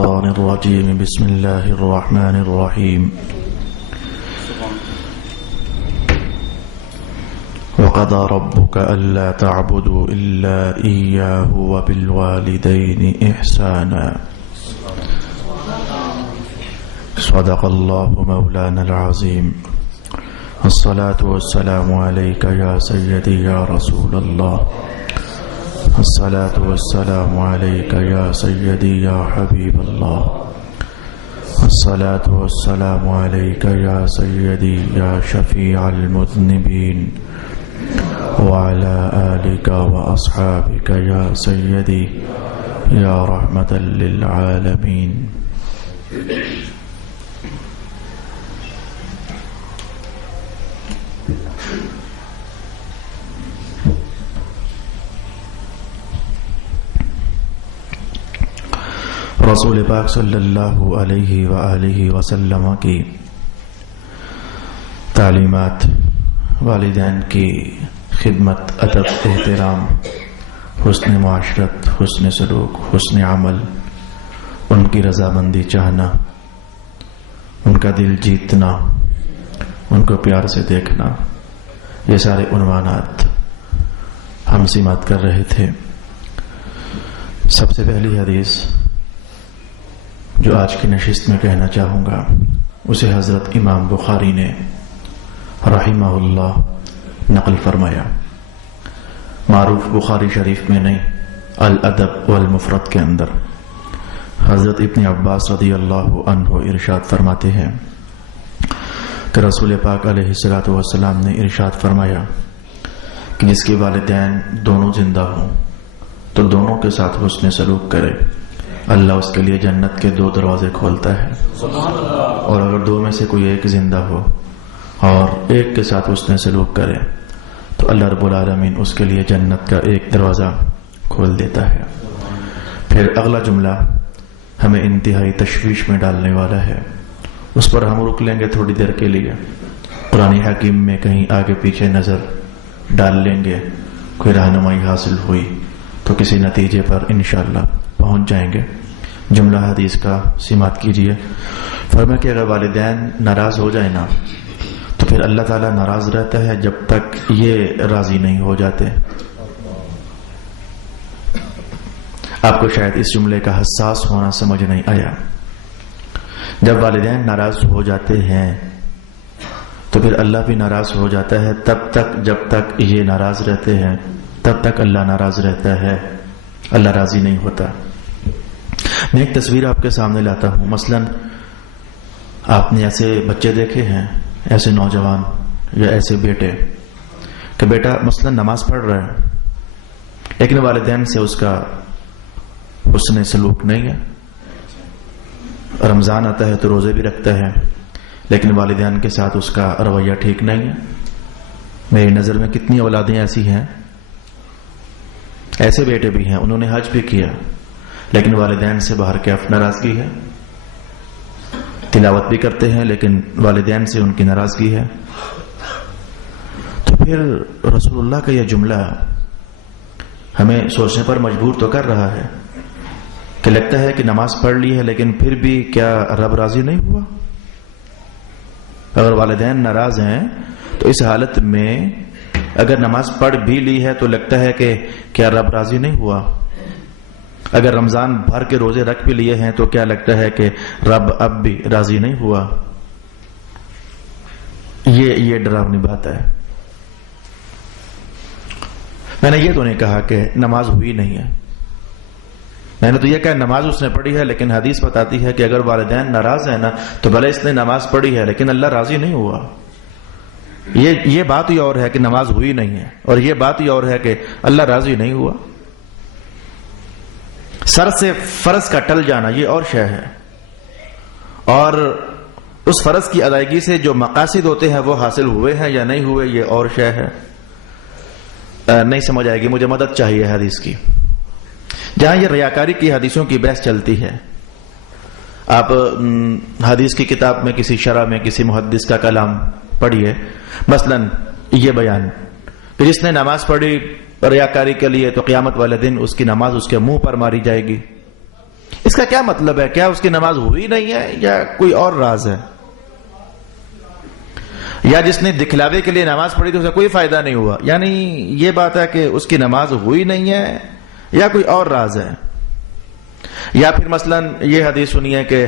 الشيطان الرجيم بسم الله الرحمن الرحيم وقضى ربك ألا تعبدوا إلا إياه وبالوالدين إحسانا صدق الله مولانا العظيم الصلاة والسلام عليك يا سيدي يا رسول الله الصلاة والسلام عليك يا سيدي يا حبيب الله الصلاة والسلام عليك يا سيدي يا شفيع المذنبين وعلى آلك وأصحابك يا سيدي يا رحمة للعالمين رسول پاک صلی اللہ علیہ وآلہ وسلم کی تعلیمات، والدین کی خدمت، ادب، احترام، حسن معاشرت، حسن سلوک، حسن عمل، ان کی رضامندی چاہنا، ان کا دل جیتنا، ان کو پیار سے دیکھنا، یہ سارے عنوانات ہم سماعت کر رہے تھے۔ سب سے پہلی حدیث جو آج کی نشست میں کہنا چاہوں گا اسے حضرت امام بخاری نے رحمہ اللہ نقل فرمایا، معروف بخاری شریف میں نہیں، الادب والمفرد کے اندر حضرت ابن عباس رضی اللہ عنہ ارشاد فرماتے ہیں کہ رسول پاک علیہ الصلوۃ والسلام نے ارشاد فرمایا کہ جس کے والدین دونوں زندہ ہوں تو دونوں کے ساتھ حسن سلوک کرے، اللہ اس کے لیے جنت کے 2 دروازے کھولتا ہے، اور اگر 2 میں سے کوئی ایک زندہ ہو اور ایک کے ساتھ اس نے سلوک کرے تو اللہ رب العالمین اس کے لیے جنت کا 1 دروازہ کھول دیتا ہے۔ پھر اگلا جملہ ہمیں انتہائی تشویش میں ڈالنے والا ہے، اس پر ہم رک لیں گے تھوڑی دیر کے لیے، قرآن حکیم میں کہیں آگے پیچھے نظر ڈال لیں گے، کوئی رہنمائی حاصل ہوئی تو کسی نتیجے پر انشاءاللہ پہنچ جائیں گے۔ جملہ حدیث کا سماعت کیجئے۔ فرمایا کہ اگر والدین ناراض ہو جائیں نا تو پھر اللہ تعالیٰ ناراض رہتا ہے جب تک یہ راضی نہیں ہو جاتے۔ آپ کو شاید اس جملے کا حساس ہونا سمجھ نہیں آیا۔ جب والدین ناراض ہو جاتے ہیں تو پھر اللہ بھی ناراض ہو جاتا ہے، تب تک جب تک یہ ناراض رہتے ہیں تب تک اللہ ناراض رہتا ہے، اللہ راضی نہیں ہوتا۔ میں ایک تصویر آپ کے سامنے لاتا ہوں۔ مثلا آپ نے ایسے بچے دیکھے ہیں، ایسے نوجوان یا ایسے بیٹے کہ بیٹا مثلا نماز پڑھ رہا ہے لیکن والدین سے اس کا حسن سلوک نہیں ہے، رمضان آتا ہے تو روزے بھی رکھتا ہے لیکن والدین کے ساتھ اس کا رویہ ٹھیک نہیں ہے۔ میری نظر میں کتنی اولادیں ایسی ہیں، ایسے بیٹے بھی ہیں، انہوں نے حج بھی کیا لیکن والدین سے باہر کیف ناراضگی ہے، تلاوت بھی کرتے ہیں لیکن والدین سے ان کی ناراضگی ہے۔ تو پھر رسول اللہ کا یہ جملہ ہمیں سوچنے پر مجبور تو کر رہا ہے کہ لگتا ہے کہ نماز پڑھ لی ہے لیکن پھر بھی کیا رب راضی نہیں ہوا؟ اگر والدین ناراض ہیں تو اس حالت میں اگر نماز پڑھ بھی لی ہے تو لگتا ہے کہ کیا رب راضی نہیں ہوا؟ اگر رمضان بھر کے روزے رکھ بھی لیے ہیں تو کیا لگتا ہے کہ رب اب بھی راضی نہیں ہوا؟ یہ ڈراؤنی بات ہے۔ میں نے یہ تو نہیں کہا کہ نماز ہوئی نہیں ہے، میں نے تو یہ کہا نماز اس نے پڑھی ہے، لیکن حدیث بتاتی ہے کہ اگر والدین ناراض ہیں نا تو بھلے اس نے نماز پڑھی ہے لیکن اللہ راضی نہیں ہوا۔ یہ بات ہی اور ہے کہ نماز ہوئی نہیں ہے، اور یہ بات ہی اور ہے کہ اللہ راضی نہیں ہوا۔ سر سے فرض کا ٹل جانا یہ اور شے ہے، اور اس فرض کی ادائیگی سے جو مقاصد ہوتے ہیں وہ حاصل ہوئے ہیں یا نہیں ہوئے یہ اور شے ہے۔ نہیں سمجھ آئے گی، مجھے مدد چاہیے حدیث کی۔ جہاں یہ ریاکاری کی حدیثوں کی بحث چلتی ہے، آپ حدیث کی کتاب میں کسی شرح میں کسی محدث کا کلام پڑھیے، مثلا یہ بیان کہ جس نے نماز پڑھی ریاکاری کے لیے تو قیامت والے دن اس کی نماز اس کے منہ پر ماری جائے گی، اس کا کیا مطلب ہے؟ کیا اس کی نماز ہوئی نہیں ہے یا کوئی اور راز ہے؟ یا جس نے دکھلاوے کے لیے نماز پڑھی تو اسے کوئی فائدہ نہیں ہوا؟ یعنی یہ بات ہے کہ اس کی نماز ہوئی نہیں ہے یا کوئی اور راز ہے؟ یا پھر مثلا یہ حدیث سنیے کہ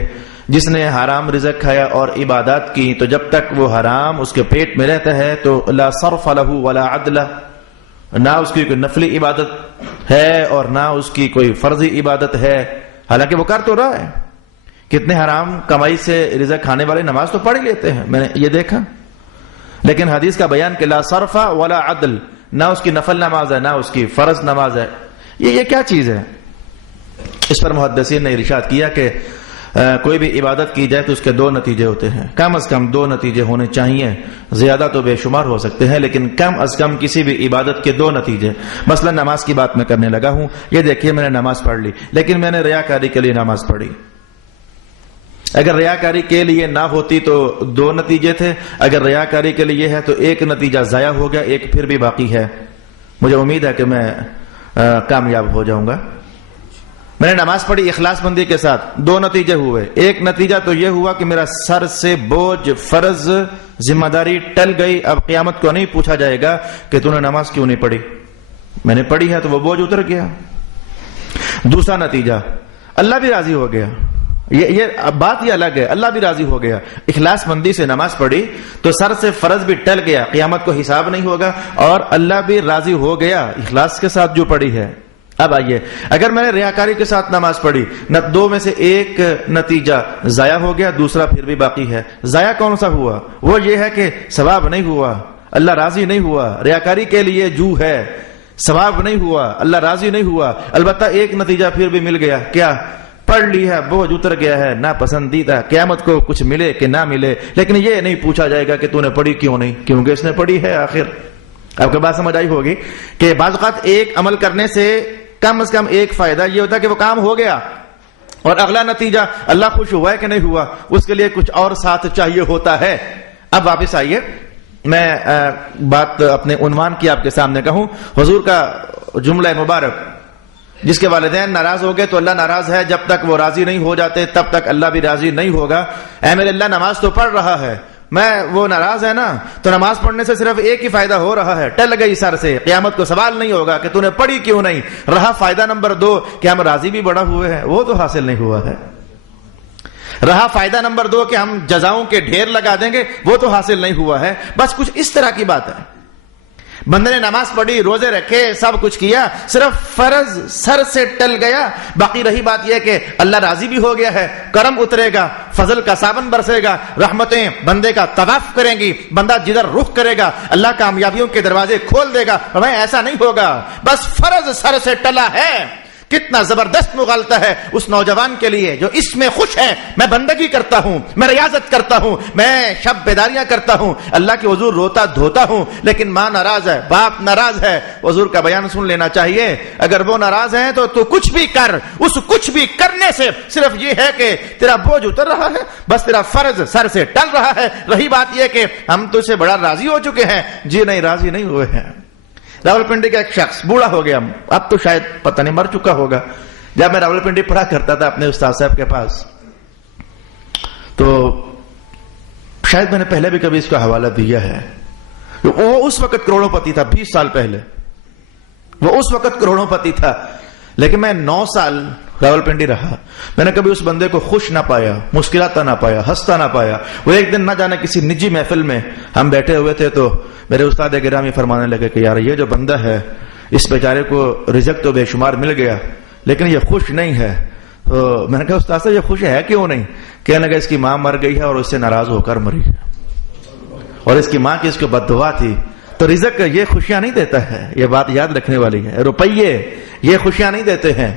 جس نے حرام رزق کھایا اور عبادات کی تو جب تک وہ حرام اس کے پیٹ میں رہتا ہے تو لا صرف له ولا عدل، نہ اس کی کوئی نفلی عبادت ہے اور نہ اس کی کوئی فرضی عبادت ہے، حالانکہ وہ کر تو رہا ہے۔ کتنے حرام کمائی سے رزق کھانے والے نماز تو پڑھ لیتے ہیں، میں نے یہ دیکھا، لیکن حدیث کا بیان کہ لا صرف ولا عدل، نہ اس کی نفل نماز ہے نہ اس کی فرض نماز ہے، یہ کیا چیز ہے؟ اس پر محدثین نے ارشاد کیا کہ کوئی بھی عبادت کی جائے تو اس کے دو نتیجے ہوتے ہیں، کم از کم دو نتیجے ہونے چاہیے، زیادہ تو بے شمار ہو سکتے ہیں لیکن کم از کم کسی بھی عبادت کے دو نتیجے۔ مثلا نماز کی بات میں کرنے لگا ہوں، یہ دیکھیے میں نے نماز پڑھ لی لیکن میں نے ریاکاری کے لیے نماز پڑھی، اگر ریاکاری کے لیے نہ ہوتی تو دو نتیجے تھے، اگر ریاکاری کے لیے ہے تو ایک نتیجہ ضائع ہو گیا، ایک پھر بھی باقی ہے، مجھے امید ہے کہ میں کامیاب ہو جاؤں گا۔ میں نے نماز پڑھی اخلاص مندی کے ساتھ، دو نتیجے ہوئے، ایک نتیجہ تو یہ ہوا کہ میرا سر سے بوجھ فرض ذمہ داری ٹل گئی، اب قیامت کو نہیں پوچھا جائے گا کہ تو نے نماز کیوں نہیں پڑھی، میں نے پڑھی ہے تو وہ بوجھ اتر گیا۔ دوسرا نتیجہ، اللہ بھی راضی ہو گیا، یہ بات یہ الگ ہے، اللہ بھی راضی ہو گیا، اخلاص مندی سے نماز پڑھی تو سر سے فرض بھی ٹل گیا، قیامت کو حساب نہیں ہوگا اور اللہ بھی راضی ہو گیا اخلاص کے ساتھ جو پڑھی ہے۔ اب آئیے، اگر میں نے ریاکاری کے ساتھ نماز پڑھی، دو میں سے ایک نتیجہ ضائع ہو گیا، دوسرا پھر بھی باقی ہے، ضائع کون سا ہوا؟ وہ یہ ہے کہ ثواب نہیں ہوا، اللہ راضی نہیں ہوا، ریاکاری کے لیے جو ہے ثواب نہیں ہوا، اللہ راضی نہیں ہوا، البتہ ایک نتیجہ پھر بھی مل گیا، کیا؟ پڑھ لی ہے، بوجھ اتر گیا ہے، نا پسندیدہ، قیامت کو کچھ ملے کہ نہ ملے لیکن یہ نہیں پوچھا جائے گا کہ تو نے پڑھی کیوں نہیں، کیونکہ اس نے پڑھی ہے۔ آخر آپ کو بات سمجھ آئی ہوگی کہ بعض اوقات ایک عمل کرنے سے کم از کم ایک فائدہ یہ ہوتا ہے کہ وہ کام ہو گیا اور اگلا نتیجہ اللہ خوش ہوا ہے کہ نہیں ہوا اس کے لیے کچھ اور ساتھ چاہیے ہوتا ہے۔ اب واپس آئیے، میں بات اپنے عنوان کی آپ کے سامنے کہوں، حضور کا جملہ مبارک، جس کے والدین ناراض ہو گئے تو اللہ ناراض ہے، جب تک وہ راضی نہیں ہو جاتے تب تک اللہ بھی راضی نہیں ہوگا۔ اے میرے اللہ، نماز تو پڑھ رہا ہے، میں وہ ناراض ہے نا، تو نماز پڑھنے سے صرف ایک ہی فائدہ ہو رہا ہے، ٹل گئی سر سے، قیامت کو سوال نہیں ہوگا کہ تو نے پڑھی کیوں نہیں۔ رہا فائدہ نمبر 2 کہ ہم راضی بھی بڑا ہوئے ہیں، وہ تو حاصل نہیں ہوا ہے۔ رہا فائدہ نمبر 2 کہ ہم جزاؤں کے ڈھیر لگا دیں گے، وہ تو حاصل نہیں ہوا ہے۔ بس کچھ اس طرح کی بات ہے، بندے نے نماز پڑھی، روزے رکھے، سب کچھ کیا، صرف فرض سر سے ٹل گیا، باقی رہی بات یہ کہ اللہ راضی بھی ہو گیا ہے، کرم اترے گا، فضل کا سابن برسے گا، رحمتیں بندے کا طواف کریں گی، بندہ جدھر رخ کرے گا اللہ کامیابیوں کے دروازے کھول دے گا۔ ہمیں ایسا نہیں ہوگا، بس فرض سر سے ٹلا ہے۔ کتنا زبردست مغالطہ ہے اس نوجوان کے لیے جو اس میں خوش ہے، میں بندگی کرتا ہوں، میں ریاضت کرتا ہوں، میں شب بیداریاں کرتا ہوں، اللہ کے حضور روتا دھوتا ہوں، لیکن ماں ناراض ہے، باپ ناراض ہے۔ حضور کا بیان سن لینا چاہیے، اگر وہ ناراض ہیں تو کچھ بھی کر، اس کچھ بھی کرنے سے صرف یہ ہے کہ تیرا بوجھ اتر رہا ہے، بس تیرا فرض سر سے ٹل رہا ہے۔ رہی بات یہ کہ ہم تو سے بڑا راضی ہو چکے ہیں، جی نہیں، راضی نہیں ہوئے ہیں۔ راولپنڈی کا ایک شخص بوڑھا ہو گیا، اب تو شاید پتہ نہیں مر چکا ہوگا، جب میں راولپنڈی پڑھا کرتا تھا اپنے استاد صاحب کے پاس، تو شاید میں نے پہلے بھی کبھی اس کا حوالہ دیا ہے، وہ اس وقت کروڑوں پتی تھا، 20 سال پہلے وہ اس وقت کروڑوں پتی تھا، لیکن میں 9 سال راولپنڈی رہا، میں نے کبھی اس بندے کو خوش نہ پایا، مسکراتا نہ پایا، ہنستا نہ پایا۔ وہ ایک دن نہ جانے کسی نجی محفل میں ہم بیٹھے ہوئے تھے تو میرے استاد گرامی فرمانے لگے کہ یار یہ جو بندہ ہے اس بیچارے کو رزق تو بے شمار مل گیا لیکن یہ خوش نہیں ہے۔ تو میں نے کہا استاد صاحب یہ خوش ہے کیوں نہیں؟ کہنے لگا اس کی ماں مر گئی ہے اور اس سے ناراض ہو کر مری ہے، اور اس کی ماں کی اس کو بد دعا تھی۔ تو رزق یہ خوشیاں نہیں دیتا ہے، یہ بات یاد رکھنے والی ہے۔ روپیے یہ خوشیاں نہیں دیتے ہیں،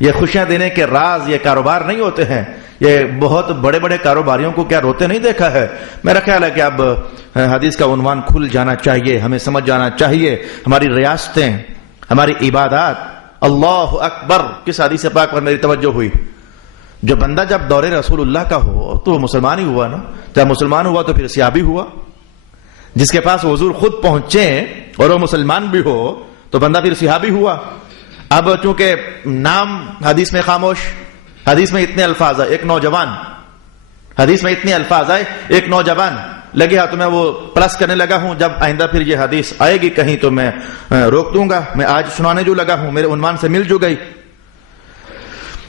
یہ خوشیاں دینے کے راز یہ کاروبار نہیں ہوتے ہیں۔ یہ بہت بڑے بڑے کاروباریوں کو کیا روتے نہیں دیکھا ہے؟ میرا خیال ہے کہ اب حدیث کا عنوان کھل جانا چاہیے، ہمیں سمجھ جانا چاہیے ہماری ریاستیں، ہماری عبادات۔ اللہ اکبر، کس حدیث پاک پر میری توجہ ہوئی؟ جو بندہ جب دور رسول اللہ کا ہو تو وہ مسلمان ہی ہوا نا، جب مسلمان ہوا تو پھر سیابی ہوا۔ جس کے پاس حضور خود پہنچے اور وہ مسلمان بھی ہو تو بندہ پھر صحابی ہوا۔ اب چونکہ نام حدیث میں خاموش، حدیث میں اتنے الفاظ آئے، ایک نوجوان، حدیث میں اتنے الفاظ آئے، ایک نوجوان لگے ہاتھ میں وہ پلس کرنے لگا ہوں، جب آئندہ پھر یہ حدیث آئے گی کہیں تو میں روک دوں گا، میں آج سنانے جو لگا ہوں میرے عنوان سے مل جو گئی۔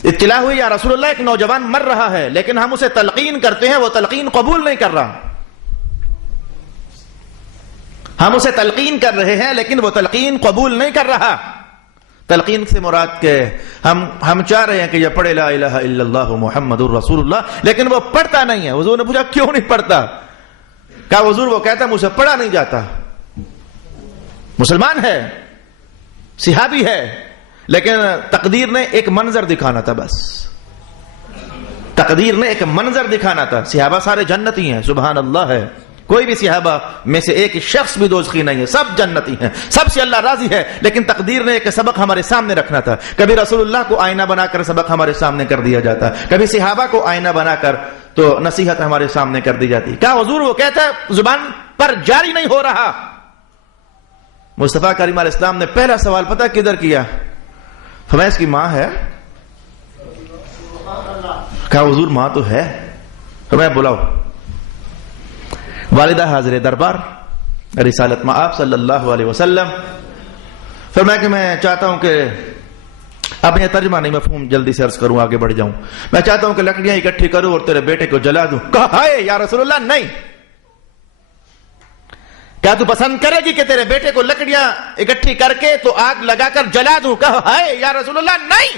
اطلاع ہوئی یا رسول اللہ ایک نوجوان مر رہا ہے لیکن ہم اسے تلقین کرتے ہیں، وہ تلقین قبول نہیں کر رہا، ہم اسے تلقین کر رہے ہیں لیکن وہ تلقین قبول نہیں کر رہا۔ تلقین سے مراد کہ ہم چاہ رہے ہیں کہ یہ پڑھے لا الہ الا اللہ محمد الرسول اللہ، لیکن وہ پڑھتا نہیں ہے۔ حضور نے پوچھا کیوں نہیں پڑھتا؟ کہا حضور وہ کہتا مجھ سے پڑھا نہیں جاتا، مسلمان ہے، صحابی ہے، لیکن تقدیر نے ایک منظر دکھانا تھا، بس تقدیر نے ایک منظر دکھانا تھا۔ صحابہ سارے جنتی ہیں، سبحان اللہ ہے، کوئی بھی صحابہ میں سے ایک شخص بھی دوزخی نہیں ہے، سب جنتی ہیں، سب سے اللہ راضی ہے، لیکن تقدیر نے ایک سبق ہمارے سامنے رکھنا تھا۔ کبھی رسول اللہ کو آئینہ بنا کر سبق ہمارے سامنے کر دیا جاتا، کبھی صحابہ کو آئینہ بنا کر تو نصیحت ہمارے سامنے کر دی جاتی۔ کہا حضور وہ کہتا ہے زبان پر جاری نہیں ہو رہا۔ مصطفیٰ کریم علیہ السلام نے پہلا سوال پتہ کدھر کیا؟ فرمایا اس کی ماں ہے؟ کہا حضور ماں تو ہے۔ فرمایا بلاؤ۔ والدہ حاضر دربار، رسالت مآب صلی اللہ علیہ وسلم۔ فرمایا کہ میں چاہتا ہوں کہ اب یہ ترجمہ نہیں مفہوم جلدی سے عرض کروں، آگے بڑھ جاؤں۔ میں چاہتا ہوں کہ لکڑیاں اکٹھی کروں اور تیرے بیٹے کو جلا دوں۔ کہا ہائے یا رسول اللہ نہیں۔ کیا تو پسند کرے گی کہ تیرے بیٹے کو لکڑیاں اکٹھی کر کے تو آگ لگا کر جلا دوں؟ کہا ہائے یا رسول اللہ نہیں۔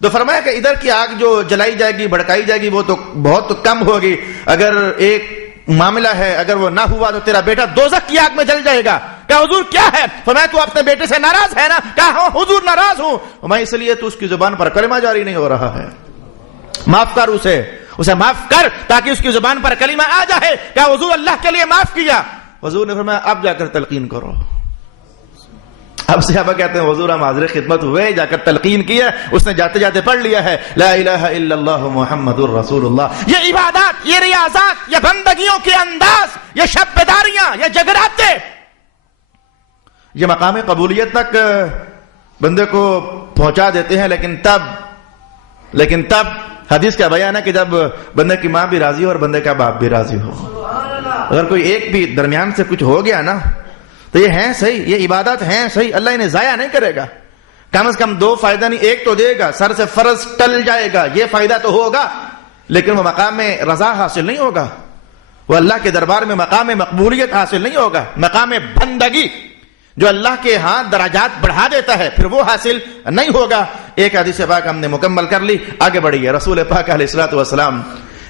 تو فرمایا کہ ادھر کی آگ جو جلائی جائے گی، بھڑکائی جائے گی، وہ تو بہت کم ہوگی، اگر ایک معاملہ ہے، اگر وہ نہ ہوا تو تیرا بیٹا دوزخ کی آگ میں جل جائے گا۔ کہا حضور کیا ہے؟ فرمایا تو اپنے بیٹے سے ناراض ہے نا؟ کہا ہاں حضور ناراض ہوں۔ میں اس لیے تو اس کی زبان پر کلمہ جاری نہیں ہو رہا ہے، معاف کر اسے معاف کر تاکہ اس کی زبان پر کلمہ آ جائے۔ کہا حضور اللہ کے لیے معاف کیا۔ حضور نے فرمایا اب جا کر تلقین کرو۔ اب صحابہ کہتے ہیں حضور ہم حاضر خدمت ہوئے، جا کر تلقین کیا، اس نے جاتے جاتے پڑھ لیا ہے لا الہ الا اللہ محمد الرسول اللہ۔ یہ عبادات، یہ ریاضات، یہ بندگیوں کے انداز، یہ شب بیداریاں، یہ جگراتے، یہ مقام قبولیت تک بندے کو پہنچا دیتے ہیں، لیکن تب حدیث کا بیان ہے کہ جب بندے کی ماں بھی راضی ہو اور بندے کا باپ بھی راضی ہو۔ اگر کوئی ایک بھی درمیان سے کچھ ہو گیا نا تو یہ ہیں صحیح، یہ عبادت ہیں صحیح، اللہ انہیں ضائع نہیں کرے گا، کم از کم دو فائدہ نہیں ایک تو دے گا، سر سے فرض ٹل جائے گا، یہ فائدہ تو ہوگا، لیکن وہ مقام رضا حاصل نہیں ہوگا، وہ اللہ کے دربار میں مقام مقبولیت حاصل نہیں ہوگا، مقام بندگی جو اللہ کے ہاں درجات بڑھا دیتا ہے پھر وہ حاصل نہیں ہوگا۔ ایک حدیث پاک ہم نے مکمل کر لی، آگے بڑھیے۔ رسول پاک علیہ الصلوۃ والسلام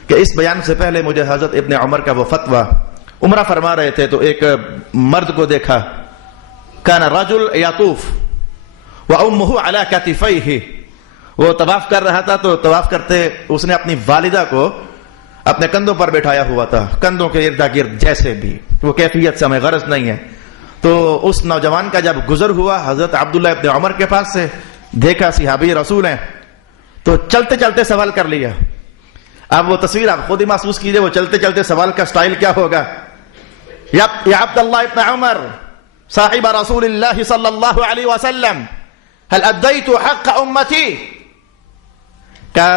کہ اس بیان سے پہلے مجھے حضرت ابن عمر کا وہ فتویٰ، عمرہ فرما رہے تھے تو ایک مرد کو دیکھا، کان رجل یطوف وامہ علی کتفیہ، وہ طواف کر رہا تھا تو طواف کرتے اس نے اپنی والدہ کو اپنے کندھوں پر بٹھایا ہوا تھا، کندھوں کے ارد گرد، جیسے بھی وہ کیفیت سے ہمیں غرض نہیں ہے۔ تو اس نوجوان کا جب گزر ہوا حضرت عبداللہ ابن عمر کے پاس سے، دیکھا صحابی رسول ہیں تو چلتے چلتے سوال کر لیا۔ اب وہ تصویر آپ خود ہی محسوس کیجئے، وہ چلتے چلتے سوال کا سٹائل کیا ہوگا۔ یا عبداللہ ابن عمر صاحب رسول اللہ صلی اللہ علیہ وسلم هل ادیت حق امتی، کیا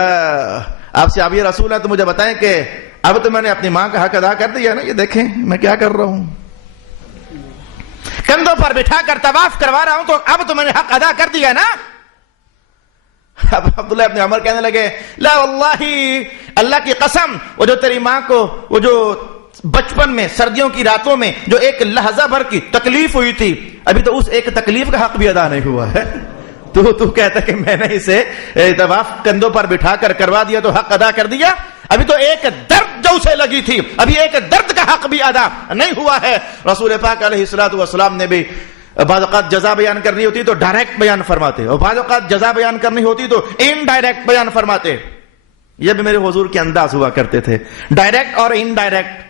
آپ سے ابھی رسول ہے تو مجھے بتائیں کہ اب تو میں نے اپنی ماں کا حق ادا کر دیا نا، یہ دیکھیں میں کیا کر رہا ہوں، کندھوں پر بٹھا کر طواف کروا رہا ہوں، تو اب تو میں نے حق ادا کر دیا نا۔ اب عبداللہ ابن عمر کہنے لگے لا واللہ، اللہ کی قسم، وہ جو تیری ماں کو وہ جو بچپن میں سردیوں کی راتوں میں جو ایک لحظہ بھر کی تکلیف ہوئی تھی، ابھی تو اس ایک تکلیف کا حق بھی ادا نہیں ہوا ہے، تو کہتا کہ میں نے اسے طواف کندھوں پر بٹھا کر کروا دیا تو حق ادا کر دیا، ابھی تو ایک درد جو اسے لگی تھی، ابھی ایک درد کا حق بھی ادا نہیں ہوا ہے۔ رسول پاک علیہ الصلوۃ والسلام نے بھی بعض اوقات جزا بیان کرنی ہوتی تو ڈائریکٹ بیان فرماتے، اور بعض اوقات جزا بیان کرنی ہوتی تو انڈائریکٹ بیان فرماتے۔ یہ بھی میرے حضور کے انداز ہوا کرتے تھے، ڈائریکٹ اور انڈائریکٹ۔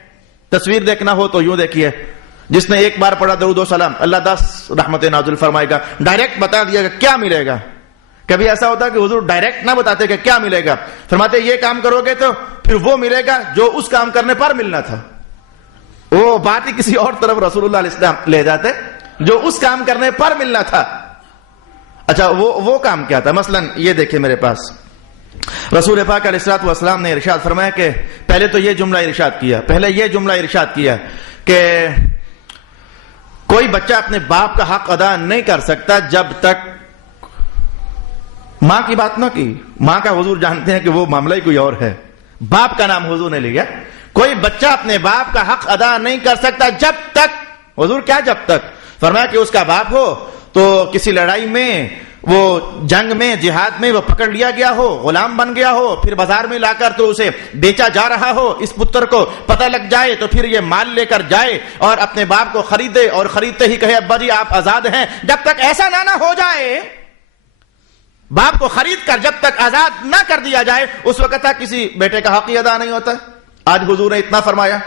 تصویر دیکھنا ہو تو یوں دیکھیے، جس نے ایک بار پڑھا درود و سلام اللہ 10 رحمت نازل فرمائے گا، ڈائریکٹ بتا دیا گا کیا ملے گا۔ کبھی ایسا ہوتا کہ حضور ڈائریکٹ نہ بتاتے کہ کیا ملے گا، فرماتے یہ کام کرو گے تو پھر وہ ملے گا جو اس کام کرنے پر ملنا تھا، وہ بات ہی کسی اور طرف رسول اللہ علیہ السلام لے جاتے جو اس کام کرنے پر ملنا تھا۔ اچھا وہ کام کیا تھا؟ مثلا یہ دیکھیں میرے پاس رسول پاک علیہ الصلوۃ والسلام نے ارشاد فرمایا کہ پہلے تو یہ جملہ ارشاد کیا کہ کوئی بچہ اپنے باپ کا حق ادا نہیں کر سکتا جب تک ماں کی بات نہ کی. ماں کا حضور جانتے ہیں کہ وہ معاملہ ہی کوئی اور ہے, باپ کا نام حضور نے لیا. کوئی بچہ اپنے باپ کا حق ادا نہیں کر سکتا جب تک, حضور کیا جب تک, فرمایا کہ اس کا باپ ہو تو کسی لڑائی میں, وہ جنگ میں, جہاد میں وہ پکڑ لیا گیا ہو, غلام بن گیا ہو, پھر بازار میں لا کر تو اسے بیچا جا رہا ہو, اس پتر کو پتہ لگ جائے تو پھر یہ مال لے کر جائے اور اپنے باپ کو خریدے اور خریدتے ہی کہے ابا جی آپ آزاد ہیں. جب تک ایسا نہ ہو جائے, باپ کو خرید کر جب تک آزاد نہ کر دیا جائے, اس وقت تک کسی بیٹے کا حق ادا نہیں ہوتا. آج حضور نے اتنا فرمایا,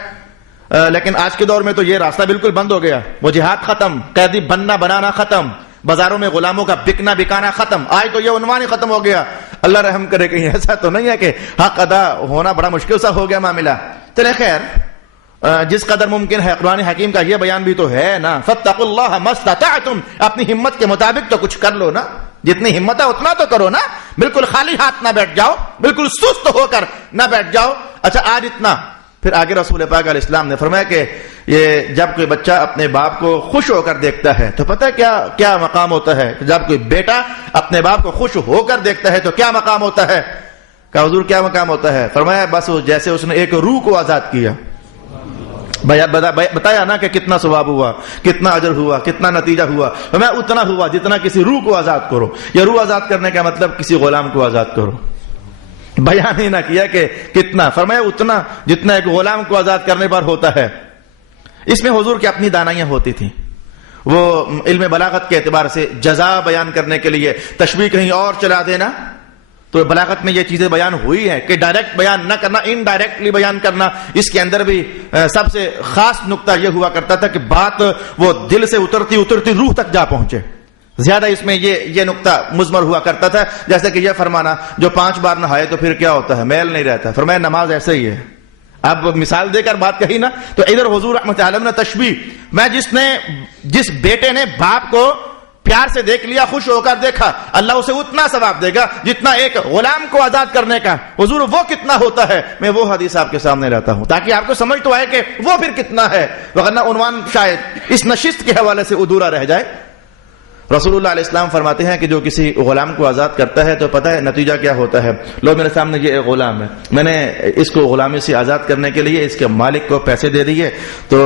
لیکن آج کے دور میں تو یہ راستہ بالکل بند ہو گیا. وہ جہاد ختم, قیدی بننا بنانا ختم, بازاروں میں غلاموں کا بکنا بکانا ختم. آج تو یہ عنوان ہی ختم ہو گیا. اللہ رحم کرے, کہیں ایسا تو نہیں ہے کہ حق ادا ہونا بڑا مشکل سا ہو گیا معاملہ. چلے خیر, جس قدر ممکن ہے قرآن حکیم کا یہ بیان بھی تو ہے نا, فاتقوا اللہ ما استطعتم, اپنی ہمت کے مطابق تو کچھ کر لو نا, جتنی ہمت ہے اتنا تو کرو نا, بالکل خالی ہاتھ نہ بیٹھ جاؤ, بالکل سست ہو کر نہ بیٹھ جاؤ. اچھا آج اتنا. پھر آگے رسول پاک علیہ السلام نے فرمایا کہ یہ جب کوئی بچہ اپنے باپ کو خوش ہو کر دیکھتا ہے تو پتہ ہے کیا مقام ہوتا ہے. جب کوئی بیٹا اپنے باپ کو خوش ہو کر دیکھتا ہے تو کیا مقام ہوتا ہے. کہ حضور کیا مقام ہوتا ہے. فرمایا بس جیسے اس نے ایک روح کو آزاد کیا. بتایا نا کہ کتنا ثواب ہوا, کتنا اجر ہوا, کتنا نتیجہ ہوا. میں اتنا ہوا جتنا کسی روح کو آزاد کرو. یہ روح آزاد کرنے کا مطلب کسی غلام کو آزاد کرو. بیان ہی نہ کیا کہ کتنا, فرمایا اتنا جتنا ایک غلام کو آزاد کرنے پر ہوتا ہے. اس میں حضور کی اپنی دانائیاں ہوتی تھیں. وہ علم بلاغت کے اعتبار سے جزا بیان کرنے کے لیے تشبیہ کہیں اور چلا دینا, تو بلاغت میں یہ چیزیں بیان ہوئی ہیں کہ ڈائریکٹ بیان نہ کرنا, انڈائریکٹلی بیان کرنا. اس کے اندر بھی سب سے خاص نقطہ یہ ہوا کرتا تھا کہ بات وہ دل سے اترتی روح تک جا پہنچے. زیادہ اس میں یہ نقطہ مضمر ہوا کرتا تھا, جیسے کہ یہ فرمانا جو 5 بار نہائے تو پھر کیا ہوتا ہے, میل نہیں رہتا. فرمایا نماز ایسے ہی ہے. اب مثال دے کر بات کہی نا, تو ادھر حضور رحمۃ اللہ نے تشبیہ, میں جس بیٹے نے باپ کو پیار سے دیکھ لیا, خوش ہو کر دیکھا, اللہ اسے اتنا ثواب دے گا جتنا ایک غلام کو آزاد کرنے کا. حضور وہ کتنا ہوتا ہے, میں وہ حدیث آپ کے سامنے لاتا ہوں تاکہ آپ کو سمجھ تو آئے کہ وہ پھر کتنا ہے, ورنہ عنوان شاید اس نشست کے حوالے سے ادھورا رہ جائے. رسول اللہ علیہ السلام فرماتے ہیں کہ جو کسی غلام کو آزاد کرتا ہے تو پتہ ہے نتیجہ کیا ہوتا ہے. لو میرے سامنے یہ ایک غلام ہے, میں نے اس کو غلامی سے آزاد کرنے کے لیے اس کے مالک کو پیسے دے دیے, تو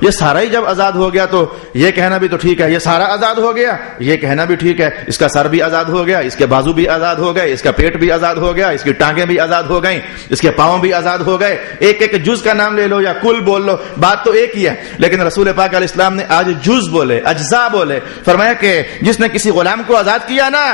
یہ سارا ہی جب آزاد ہو گیا تو یہ کہنا بھی تو ٹھیک ہے, یہ سارا آزاد ہو گیا, یہ کہنا بھی ٹھیک ہے, اس کا سر بھی آزاد ہو گیا, اس کے بازو بھی آزاد ہو گئے, اس کا پیٹ بھی آزاد ہو گیا, اس کی ٹانگیں بھی آزاد ہو گئیں, اس کے پاؤں بھی آزاد ہو گئے. ایک جز کا نام لے لو یا کل بول لو, بات تو ایک ہی ہے. لیکن رسول پاک علیہ السلام نے آج جز بولے, اجزاء بولے. فرمایا کہ جس نے کسی غلام کو آزاد کیا نا,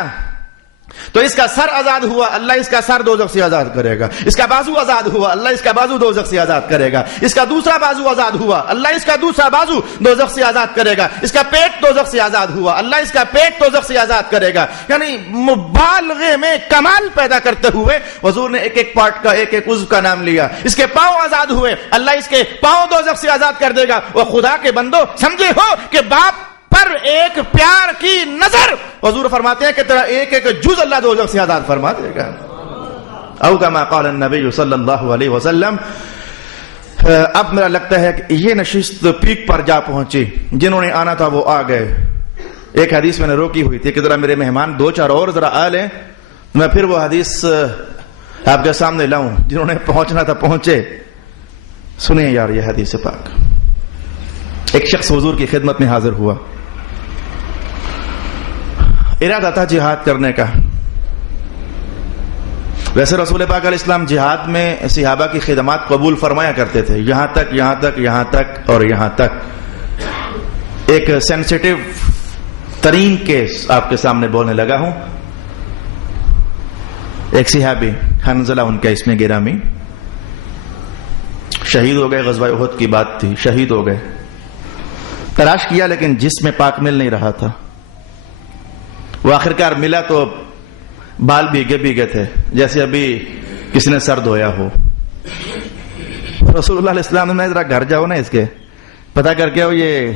تو اس کا سر آزاد ہوا, اللہ اس کا سر دوزخ سے آزاد کرے گا. اس کا بازو آزاد ہوا, اللہ اس کا بازو دوزخ سے آزاد کرے گا. اس کا دوسرا بازو آزاد ہوا, اللہ اس کا دوسرا بازو دوزخ سے آزاد کرے گا. اس کا پیٹ دوزخ سے آزاد ہوا, اللہ اس کا پیٹ دوزخ سے آزاد کرے گا. یعنی مبالغے میں کمال پیدا کرتے ہوئے حضور نے ایک پارٹ کا, ایک عضو کا نام لیا. اس کے پاؤں آزاد ہوئے, اللہ اس کے پاؤں دوزخ سے آزاد کر دے گا. وہ خدا کے بندو سمجھے ہو کہ باپ پر ایک پیار کی نظر, حضور فرماتے ہیں کہ تیرا ایک جز اللہ دوزخ سے آزاد فرما دے گا. او کما قال النبی صلی اللہ علیہ وسلم. اب میرا لگتا ہے کہ یہ نشست پیک پر جا پہنچی, جنہوں نے آنا تھا وہ آ گئے. ایک حدیث میں نے روکی ہوئی تھی کہ ذرا میرے مہمان 2-4 اور ذرا آ لیں, میں پھر وہ حدیث آپ کے سامنے لاؤں. جنہوں نے پہنچنا تھا پہنچے. سنیں یار یہ حدیث پاک. ایک شخص حضور کی خدمت میں حاضر ہوا, ارادہ تھا جہاد کرنے کا. ویسے رسول پاک علیہ السلام جہاد میں صحابہ کی خدمات قبول فرمایا کرتے تھے, یہاں تک اور یہاں تک. ایک سینسیٹیو ترین کیس آپ کے سامنے بولنے لگا ہوں. ایک صحابی حنظلہ ان کا اس میں گرامی شہید ہو گئے. غزوہ احد کی بات تھی, شہید ہو گئے. تلاش کیا لیکن جسم میں پاک مل نہیں رہا تھا. وہ آخرکار ملا تو بال بھیگے تھے, جیسے ابھی کسی نے سر دھویا ہو. رسول اللہ علیہ السلام نے ذرا گھر جاؤ نا, اس کے پتا کر کے یہ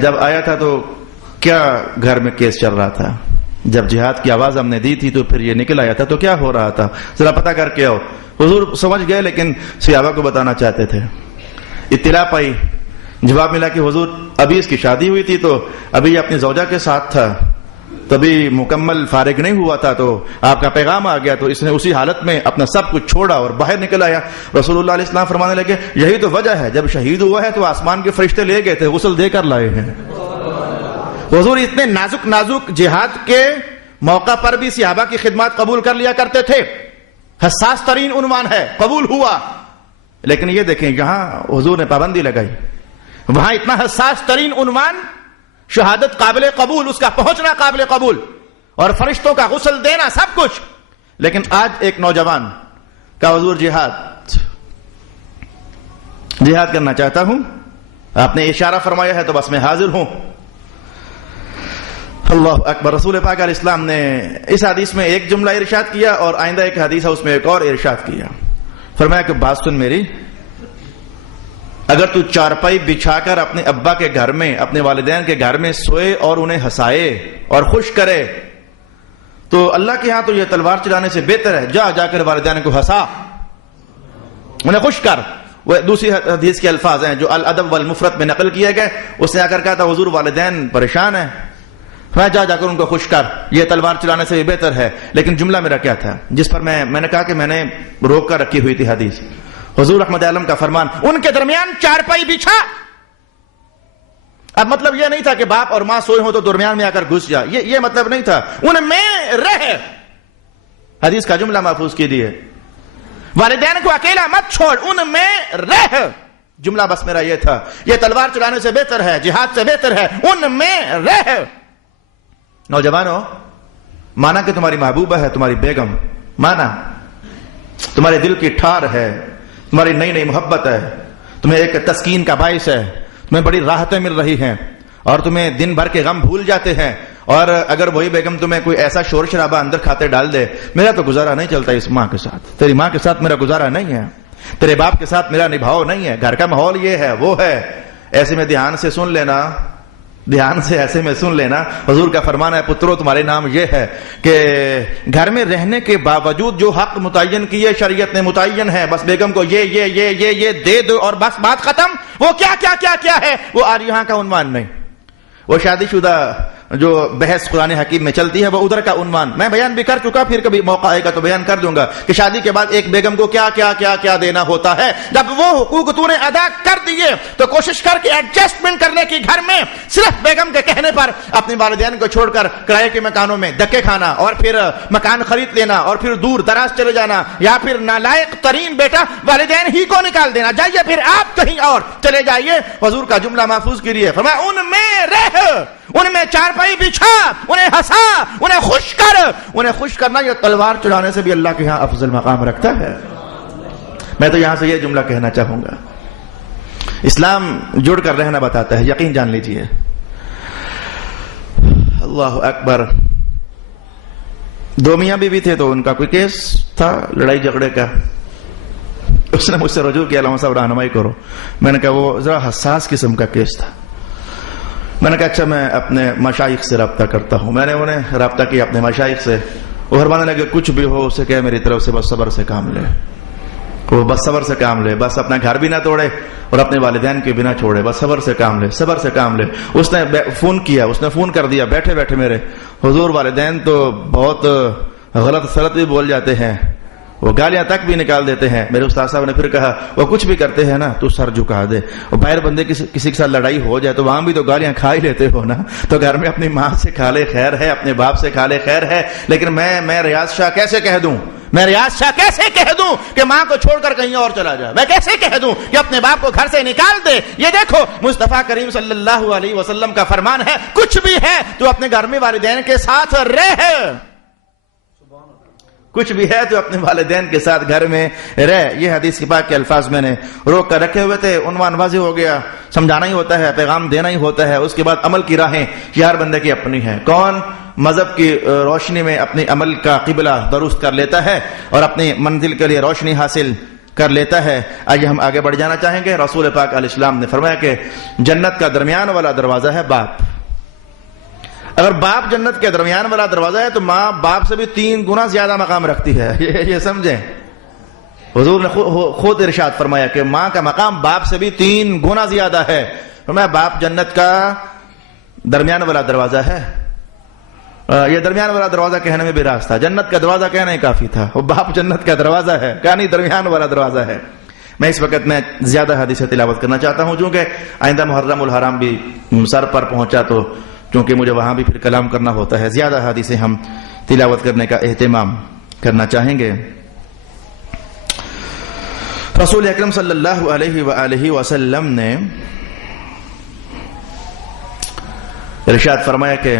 جب آیا تھا تو کیا گھر میں کیس چل رہا تھا. جب جہاد کی آواز ہم نے دی تھی تو پھر یہ نکل آیا تھا تو کیا ہو رہا تھا ذرا پتہ کر کے آؤ. حضور سمجھ گئے لیکن صحابہ کو بتانا چاہتے تھے. اطلاع پائی, جواب ملا کہ حضور ابھی اس کی شادی ہوئی تھی تو ابھی اپنی زوجہ کے ساتھ تھا, تبھی مکمل فارغ نہیں ہوا تھا تو آپ کا پیغام آ گیا تو اس نے اسی حالت میں اپنا سب کچھ چھوڑا اور باہر نکل آیا. رسول اللہ علیہ السلام فرمانے لگے یہی تو وجہ ہے, جب شہید ہوا ہے تو آسمان کے فرشتے لے گئے تھے, غسل دے کر لائے ہیں. حضور اتنے نازک جہاد کے موقع پر بھی صحابہ کی خدمات قبول کر لیا کرتے تھے. حساس ترین عنوان ہے, قبول ہوا. لیکن یہ دیکھیں یہاں حضور نے پابندی لگائی, وہاں اتنا حساس ترین عنوان شہادت قابل قبول, اس کا پہنچنا قابل قبول اور فرشتوں کا غسل دینا سب کچھ. لیکن آج ایک نوجوان کا حضور جہاد کرنا چاہتا ہوں, آپ نے اشارہ فرمایا ہے تو بس میں حاضر ہوں. اللہ اکبر. رسول پاک علیہ السلام نے اس حدیث میں ایک جملہ ارشاد کیا اور آئندہ ایک حدیث ہے اس میں ایک اور ارشاد کیا. فرمایا کہ بات سن میری, اگر تو چارپائی بچھا کر اپنے ابا کے گھر میں اپنے والدین کے گھر میں سوئے اور انہیں ہنسائے اور خوش کرے تو اللہ کے ہاں تو یہ تلوار چلانے سے بہتر ہے جا کر والدین کو ہنسا, انہیں خوش کر. وہ دوسری حدیث کے الفاظ ہیں جو الادب والمفرد میں نقل کیے گئے, اس نے آ کر کہا تھا حضور والدین پریشان ہیں, میں جا کر ان کو خوش کر, یہ تلوار چلانے سے بھی بہتر ہے. لیکن جملہ میرا کیا تھا جس پر میں نے کہا کہ میں نے روک کر رکھی ہوئی تھی حدیث, حضور رحمت عالم کا فرمان ان کے درمیان چارپائی بچھا. اب مطلب یہ نہیں تھا کہ باپ اور ماں سوئے ہوں تو درمیان میں آ کر گھس جا, یہ مطلب نہیں تھا. ان میں رہ, حدیث کا جملہ محفوظ کیجیے, والدین کو اکیلا مت چھوڑ, ان میں رہ. جملہ بس میرا یہ تھا, یہ تلوار چلانے سے بہتر ہے, جہاد سے بہتر ہے, ان میں رہ. نوجوانوں, مانا کہ تمہاری محبوبہ ہے, تمہاری بیگم, مانا تمہارے دل کی ٹھار ہے, تمہاری نئی محبت ہے, تمہیں ایک تسکین کا باعث ہے, تمہیں بڑی راحتیں مل رہی ہیں اور تمہیں دن بھر کے غم بھول جاتے ہیں. اور اگر وہی بیگم تمہیں کوئی ایسا شور شرابہ اندر کھاتے ڈال دے, میرا تو گزارا نہیں چلتا اس ماں کے ساتھ, تیری ماں کے ساتھ میرا گزارا نہیں ہے, تیرے باپ کے ساتھ میرا نبھاؤ نہیں ہے, گھر کا ماحول یہ ہے وہ ہے, ایسے میں دھیان سے سن لینا, دھیان سے ایسے میں سن لینا. حضور کا فرمان ہے پترو تمہارے نام یہ ہے کہ گھر میں رہنے کے باوجود جو حق متعین کیے شریعت نے متعین ہے, بس بیگم کو یہ دے دو اور بس بات ختم. وہ کیا ہے وہ آج یہاں کا عنوان نہیں. وہ شادی شدہ جو بحث قرآن حکیم میں چلتی ہے وہ ادھر کا عنوان میں بیان بھی کر چکا, پھر کبھی موقع آئے گا تو بیان کر دوں گا کہ شادی کے بعد ایک بیگم کو کیا دینا ہوتا ہے. جب وہ حقوق تو نے ادا کر دیے تو کوشش کر کے ایڈجسٹمنٹ کرنے کی گھر میں صرف بیگم کے کہنے پر اپنے والدین کو چھوڑ کر کرائے کے مکانوں میں دھکے کھانا اور پھر مکان خرید لینا اور پھر دور دراز چلے جانا, یا پھر نالائق ترین بیٹا والدین ہی کو نکال دینا, جائیے پھر آپ کہیں اور چلے جائیے. حضور کا جملہ محفوظ کیجیے, فرمایا ان میں رہ, ان میں چارپائی بچھا, انہیں ہنسا, انہیں خوش کر. انہیں خوش کرنا یہ تلوار چلانے سے بھی اللہ کے ہاں افضل مقام رکھتا ہے. میں تو یہاں سے یہ جملہ کہنا چاہوں گا, اسلام جڑ کر رہنا بتاتا ہے, یقین جان لیجئے. اللہ اکبر. دو میاں بیوی تھے تو ان کا کوئی کیس تھا لڑائی جھگڑے کا, اس نے مجھ سے رجوع کیا علامہ صاحب رہنمائی کرو. میں نے کہا وہ ذرا حساس قسم کا کیس تھا. میں نے کہا اچھا میں اپنے مشائخ سے رابطہ کرتا ہوں. میں نے انہیں رابطہ کیا اپنے مشائخ سے. وہ فرمانے لگے کچھ بھی ہو اسے کہ میری طرف سے بس صبر سے کام لے, وہ بس صبر سے کام لے, بس اپنا گھر بھی نہ توڑے اور اپنے والدین کے بھی نہ چھوڑے, بس صبر سے کام لے, صبر سے کام لے. اس نے فون کیا, اس نے فون کر دیا بیٹھے بیٹھے میرے, حضور والدین تو بہت غلط سلط بھی بول جاتے ہیں, وہ گالیاں تک بھی نکال دیتے ہیں. میرے استاد صاحب نے پھر کہا وہ کچھ بھی کرتے ہیں نا تو سر جھکا دے, اور باہر بندے کسی کے ساتھ لڑائی ہو جائے تو وہاں بھی تو گالیاں کھا ہی لیتے ہو نا, تو گھر میں اپنی ماں سے کھا لے خیر ہے, اپنے باپ سے کھا لے خیر ہے. لیکن میں ریاض شاہ کیسے کہہ دوں کہ ماں کو چھوڑ کر کہیں اور چلا جائے, میں کیسے کہہ دوں کہ اپنے باپ کو گھر سے نکال دے. یہ دیکھو مصطفیٰ کریم صلی اللہ علیہ وسلم کا فرمان ہے کچھ بھی ہے تو اپنے گھر میں والدین کے ساتھ رہ, کچھ بھی ہے تو اپنے والدین کے ساتھ گھر میں رہ. یہ حدیث کی پاک کے الفاظ میں نے روک کر رکھے ہوئے تھے. عنوان واضح ہو گیا, سمجھانا ہی ہوتا ہے, پیغام دینا ہی ہوتا ہے. اس کے بعد عمل کی راہیں یہ ہر بندے کی اپنی ہیں. کون مذہب کی روشنی میں اپنے عمل کا قبلہ درست کر لیتا ہے اور اپنی منزل کے لیے روشنی حاصل کر لیتا ہے. آئیے ہم آگے بڑھ جانا چاہیں گے. رسول پاک علیہ السلام نے فرمایا کہ جنت کا درمیان والا دروازہ ہے باپ. اگر باپ جنت کے درمیان والا دروازہ ہے تو ماں باپ سے بھی 3 گنا زیادہ مقام رکھتی ہے. یہ سمجھیں, حضور نے خود ارشاد فرمایا کہ ماں کا مقام باپ سے بھی 3 گنا زیادہ ہے. فرمایا باپ جنت کا درمیان والا دروازہ ہے. یہ درمیان والا دروازہ کہنے میں بھی راز تھا, جنت کا دروازہ کہنا ہی کافی تھا. وہ باپ جنت کا دروازہ ہے, کہا نہیں درمیان والا دروازہ ہے. میں اس وقت میں زیادہ حدیثیں تلاوت کرنا چاہتا ہوں, چونکہ آئندہ محرم الحرام بھی سر پر پہنچا, تو چونکہ مجھے وہاں بھی پھر کلام کرنا ہوتا ہے, زیادہ حدیثیں ہم تلاوت کرنے کا اہتمام کرنا چاہیں گے. رسول اکرم صلی اللہ علیہ وآلہ وسلم نے ارشاد فرمایا کہ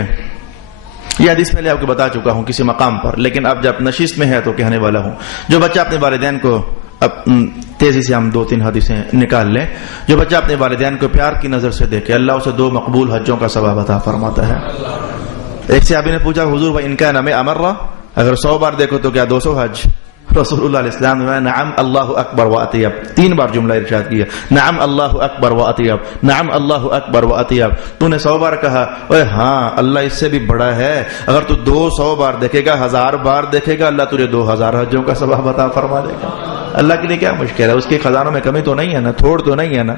یہ حدیث پہلے آپ کو بتا چکا ہوں کسی مقام پر, لیکن اب جب نشست میں ہے تو کہنے والا ہوں. جو بچہ اپنے والدین کو, اب تیزی سے ہم 2-3 حدیثیں نکال لیں. جو بچہ اپنے والدین کو پیار کی نظر سے دیکھے, اللہ اسے 2 مقبول حجوں کا ثواب عطا فرماتا ہے. ایک صحابی نے پوچھا حضور و ان کا نام امرہ, اگر 100 بار دیکھو تو کیا 200 حج؟ رسول اللہ علیہ السلام نے نعم اللہ اکبر و اطیب 3 بار جملہ ارشاد کیا, نعم اللہ اکبر و اطیب, نعم اللہ اکبر و اطیب. تو نے 100 بار کہا, اوے ہاں اللہ اس سے بھی بڑا ہے, اگر تو 200 بار دیکھے گا, 1000 بار دیکھے گا, اللہ تجھے 2000 حجوں کا ثواب عطا فرما دے گا. اللہ کے لیے کیا مشکل ہے, اس کے خزانوں میں کمی تو نہیں ہے نا, تھوڑ تو نہیں ہے نا.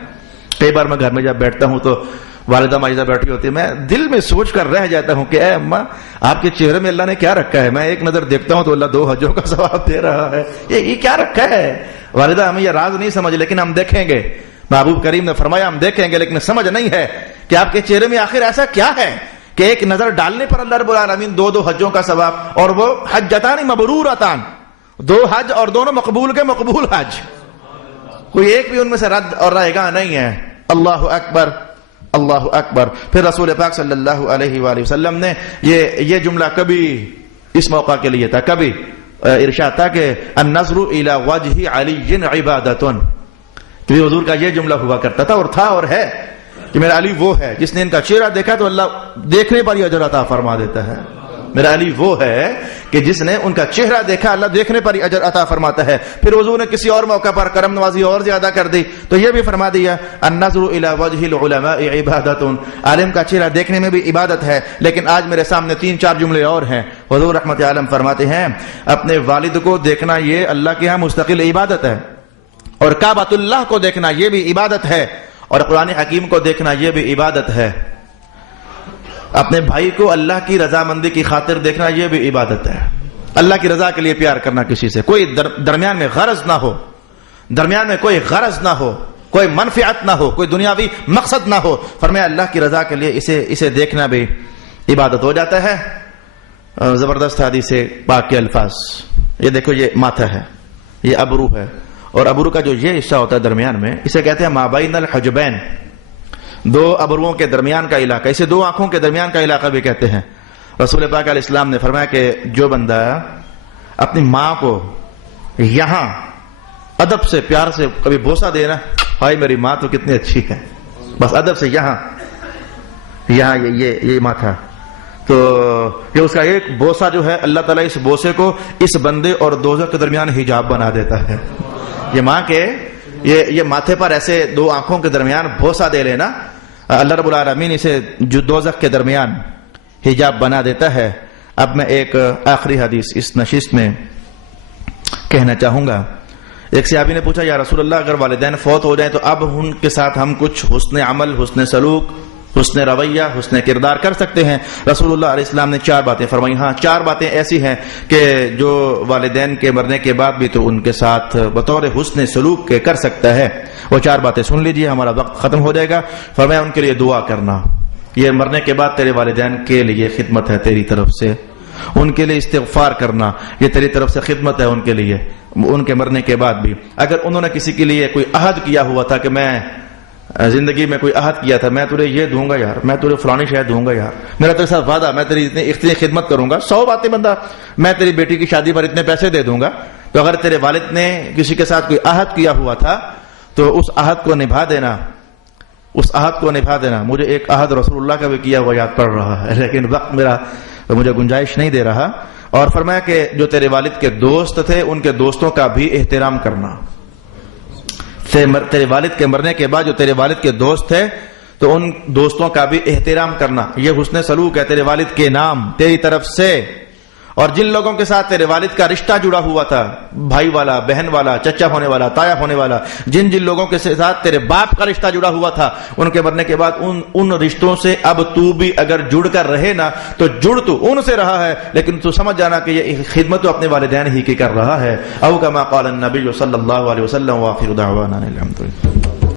کئی بار میں گھر میں جب بیٹھتا ہوں تو والدہ ماجدہ بیٹھی ہوتی ہے, میں دل میں سوچ کر رہ جاتا ہوں کہ اے اماں آپ کے چہرے میں اللہ نے کیا رکھا ہے. میں ایک نظر دیکھتا ہوں تو اللہ 2 حجوں کا ثواب دے رہا ہے, یہ کیا رکھا ہے. والدہ ہمیں یہ راز نہیں سمجھ, لیکن ہم دیکھیں گے. محبوب کریم نے فرمایا ہم دیکھیں گے, لیکن سمجھ نہیں ہے کہ آپ کے چہرے میں آخر ایسا کیا ہے کہ ایک نظر ڈالنے پر اللہ رب العالمین 2 حجوں کا ثواب, اور وہ حجتان مبرورتان, 2 حج اور دونوں مقبول کے مقبول حج, کوئی ایک بھی ان میں سے رد اور رائے گاہ نہیں ہے. اللہ اکبر اللہ اکبر. پھر رسول پاک صلی اللہ علیہ وآلہ وسلم نے یہ جملہ کبھی اس موقع کے لیے تھا, کبھی ارشاد تھا کہ النظر الی وجہ علی عبادۃ. تو حضور کا یہ جملہ ہوا کرتا تھا اور تھا اور ہے کہ میرا علی وہ ہے جس نے ان کا چہرہ دیکھا تو اللہ دیکھنے پر ہی اجر عطا فرما دیتا ہے. میرا علی وہ ہے کہ جس نے ان کا چہرہ دیکھا, اللہ دیکھنے پر ہی اجر عطا فرماتا ہے. پھر حضور نے کسی اور موقع پر کرم نوازی اور زیادہ کر دی تو یہ بھی فرما دیا النظر الی وجہ العلماء عبادۃ, عالم کا چہرہ دیکھنے میں بھی عبادت ہے. لیکن آج میرے سامنے 3-4 جملے اور ہیں. حضور رحمت عالم فرماتے ہیں اپنے والد کو دیکھنا یہ اللہ کے ہاں مستقل عبادت ہے, اور کعبۃ اللہ کو دیکھنا یہ بھی عبادت ہے, اور قرآن حکیم کو دیکھنا یہ بھی عبادت ہے. اپنے بھائی کو اللہ کی رضامندی کی خاطر دیکھنا یہ بھی عبادت ہے. اللہ کی رضا کے لیے پیار کرنا, کسی سے کوئی درمیان میں غرض نہ ہو, درمیان میں کوئی غرض نہ ہو, کوئی منفعت نہ ہو, کوئی دنیاوی مقصد نہ ہو. فرمایا اللہ کی رضا کے لیے اسے دیکھنا بھی عبادت ہو جاتا ہے. زبردست حدیث پاک کے الفاظ, یہ دیکھو یہ ماتھا ہے, یہ ابرو ہے, اور ابرو کا جو یہ حصہ ہوتا ہے درمیان میں, اسے کہتے ہیں مابین الحجبین, 2 ابروؤں کے درمیان کا علاقہ, اسے 2 آنکھوں کے درمیان کا علاقہ بھی کہتے ہیں. رسول پاک علیہ السلام نے فرمایا کہ جو بندہ اپنی ماں کو یہاں ادب سے پیار سے کبھی بوسہ دے نا, ہائے میری ماں تو کتنی اچھی ہے, بس ادب سے یہاں یہ ماتھا, تو یہ اس کا ایک بوسہ جو ہے اللہ تعالیٰ اس بوسے کو اس بندے اور دوزخ کے درمیان حجاب بنا دیتا ہے. یہ ماں کے یہ ماتھے پر ایسے 2 آنکھوں کے درمیان بوسہ دے لینا, اللہ رب العالمین اسے جو دوزخ کے درمیان حجاب بنا دیتا ہے. اب میں ایک آخری حدیث اس نشست میں کہنا چاہوں گا. ایک صحابی نے پوچھا یا رسول اللہ اگر والدین فوت ہو جائیں تو اب ان کے ساتھ ہم کچھ حسن عمل, حسن سلوک, حسن رویہ, حسن کردار کر سکتے ہیں؟ رسول اللہ علیہ السلام نے 4 باتیں فرمائی. ہاں 4 باتیں ایسی ہیں کہ جو والدین کے مرنے کے بعد بھی تو ان کے ساتھ بطور حسن سلوک کے کر سکتا ہے. وہ 4 باتیں سن لیجئے, ہمارا وقت ختم ہو جائے گا. فرمایا ان کے لیے دعا کرنا, یہ مرنے کے بعد تیرے والدین کے لیے خدمت ہے تیری طرف سے. ان کے لیے استغفار کرنا, یہ تیری طرف سے خدمت ہے ان کے لیے ان کے مرنے کے بعد بھی. اگر انہوں نے کسی کے لیے کوئی عہد کیا ہوا تھا کہ میں زندگی میں کوئی عہد کیا تھا, میں تجھے یہ دوں گا یار, میں تجھے فلانی شے دوں گا یار, میرا تیرے ساتھ وعدہ, میں تیری اتنی خدمت کروں گا, 100 باتیں بندہ, میں تیری بیٹی کی شادی پر اتنے پیسے دے دوں گا. تو اگر تیرے والد نے کسی کے ساتھ کوئی عہد کیا ہوا تھا تو اس عہد کو نبھا دینا, اس عہد کو نبھا دینا. مجھے ایک عہد رسول اللہ کا بھی کیا ہوا یاد پڑ رہا ہے, لیکن وقت میرا مجھے گنجائش نہیں دے رہا. اور فرمایا کہ جو تیرے والد کے دوست تھے ان کے دوستوں کا بھی احترام کرنا. تیرے والد کے مرنے کے بعد جو تیرے والد کے دوست تھے تو ان دوستوں کا بھی احترام کرنا، یہ حسن سلوک ہے تیرے والد کے نام تیری طرف سے۔ اور جن لوگوں کے ساتھ تیرے والد کا رشتہ جڑا ہوا تھا، بھائی والا، بہن والا، چچا ہونے والا، تایا ہونے والا، جن لوگوں کے ساتھ تیرے باپ کا رشتہ جڑا ہوا تھا، ان کے مرنے کے بعد ان رشتوں سے اب تو بھی اگر جڑ کر رہے نا تو جڑ تو ان سے رہا ہے، لیکن تو سمجھ جانا کہ یہ خدمت تو اپنے والدین ہی کی کر رہا ہے۔ او کما قال النبی صلی اللہ علیہ وسلم، وآخر دعوانا الحمدللہ۔